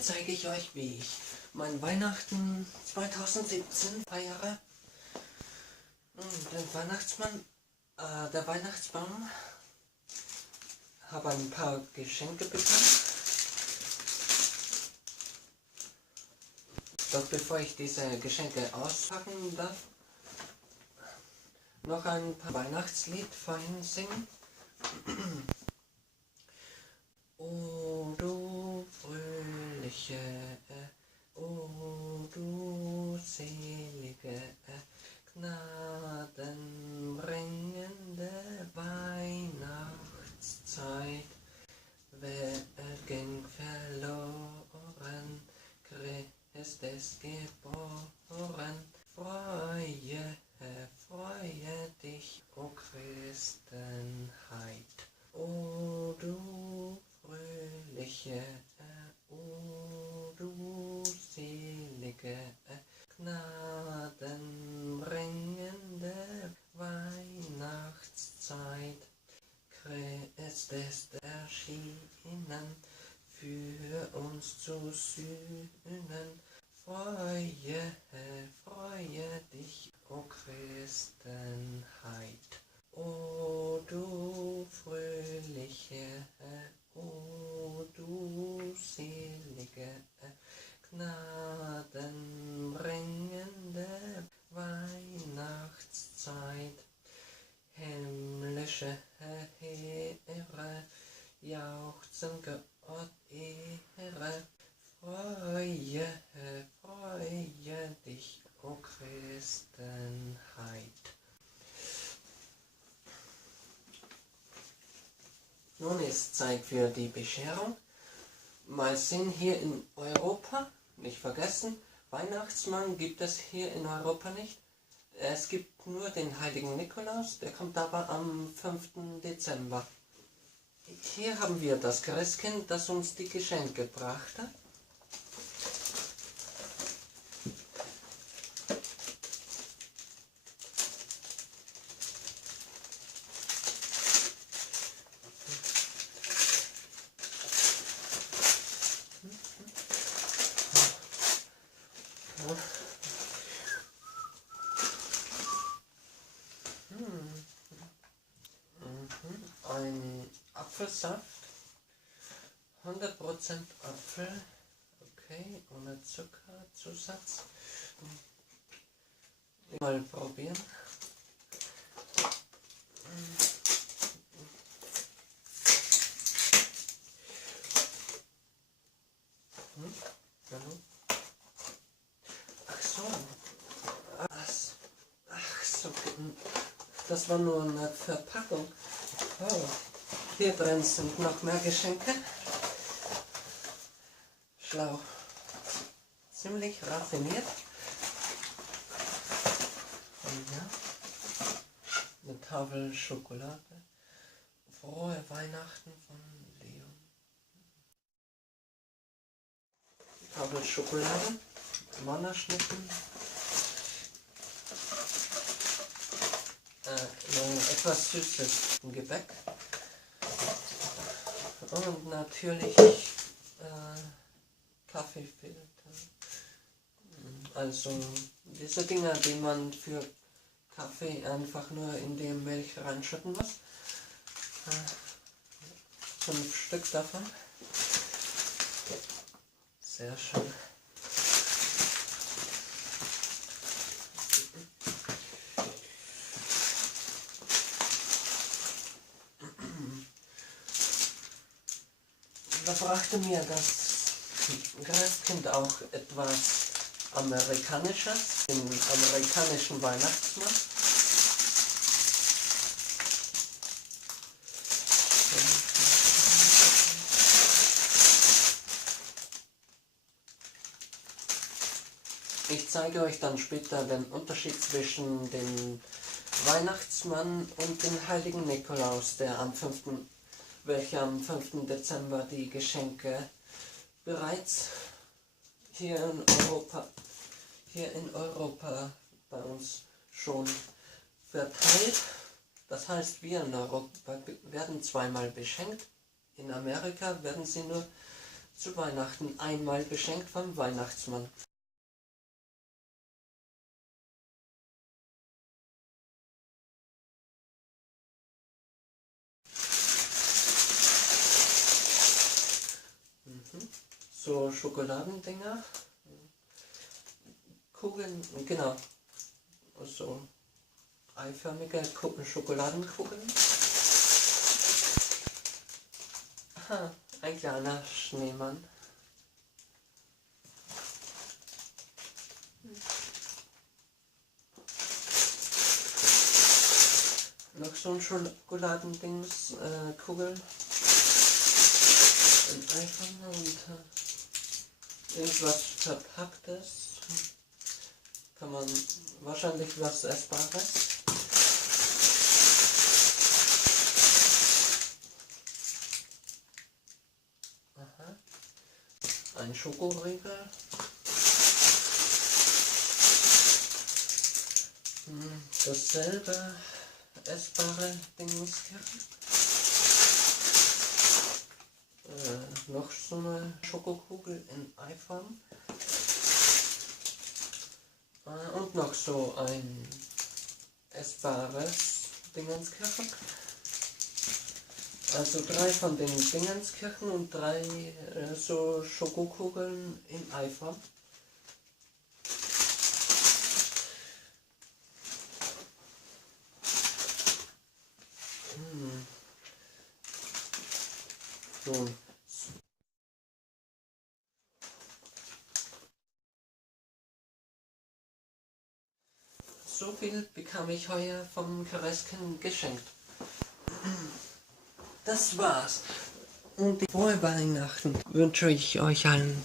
Heute zeige ich euch, wie ich mein Weihnachten 2017 feiere. Den Weihnachtsmann, der Weihnachtsbaum, habe ein paar Geschenke bekommen. Doch bevor ich diese Geschenke auspacken darf, noch ein paar Weihnachtslied vorhin singen. O du fröhliche, o du selige, gnadenbringende Weihnachtszeit, wer ging verloren, Christ ist geboren, freue dich, o Christenheit. O du fröhliche, o du selige, gnadenbringende Weihnachtszeit, Christ ist erschienen, für uns zu sühnen, freue dich, o Christenheit. O du fröhliche, o du selige, gnadenbringende Weihnachtszeit, himmlische Heere jauchzen Gott Ehre, freue dich, o Christenheit. Nun ist Zeit für die Bescherung. Mal sehen, hier in Europa, nicht vergessen, Weihnachtsmann gibt es hier in Europa nicht. Es gibt nur den heiligen Nikolaus, der kommt aber am 5. Dezember. Hier haben wir das Christkind, das uns die Geschenke brachte. Ein Apfelsaft, 100% Apfel, okay, ohne Zuckerzusatz. Mal probieren. Ach so, das war nur eine Verpackung. Oh, hier drin sind noch mehr Geschenke. Schlau. Ziemlich raffiniert. Und ja, eine Tafel Schokolade. Frohe Weihnachten von Leon. Tafel Schokolade. Mannerschnitten. Etwas süßes Gebäck und natürlich Kaffeefilter, also diese Dinger, die man für Kaffee einfach nur in die Milch reinschütten muss. 5 Stück davon. Sehr schön. Da brachte mir das Christkind auch etwas Amerikanisches, den amerikanischen Weihnachtsmann. Ich zeige euch dann später den Unterschied zwischen dem Weihnachtsmann und dem heiligen Nikolaus, welcher am 5. Dezember die Geschenke bereits hier in Europa bei uns schon verteilt. Das heißt, wir in Europa werden zweimal beschenkt. In Amerika werden sie nur zu Weihnachten einmal geschenkt vom Weihnachtsmann. So Schokoladendinger, Kugeln, genau, so eiförmige Schokoladenkugeln. Aha, ein kleiner Schneemann. Noch so ein Schokoladendings, Kugel. Einfach und irgendwas Verpacktes. Kann man wahrscheinlich was Essbares. Aha. Ein Schokoriegel. Dasselbe essbare Dingskern. Noch so eine Schokokugel in Eiform. Und noch so ein essbares Dingenskirchen. Also 3 von den Dingenskirchen und 3 so Schokokugeln in Eiform. So viel bekam ich heuer vom Karesken geschenkt. Das war's. Und frohe Weihnachten wünsche ich euch allen.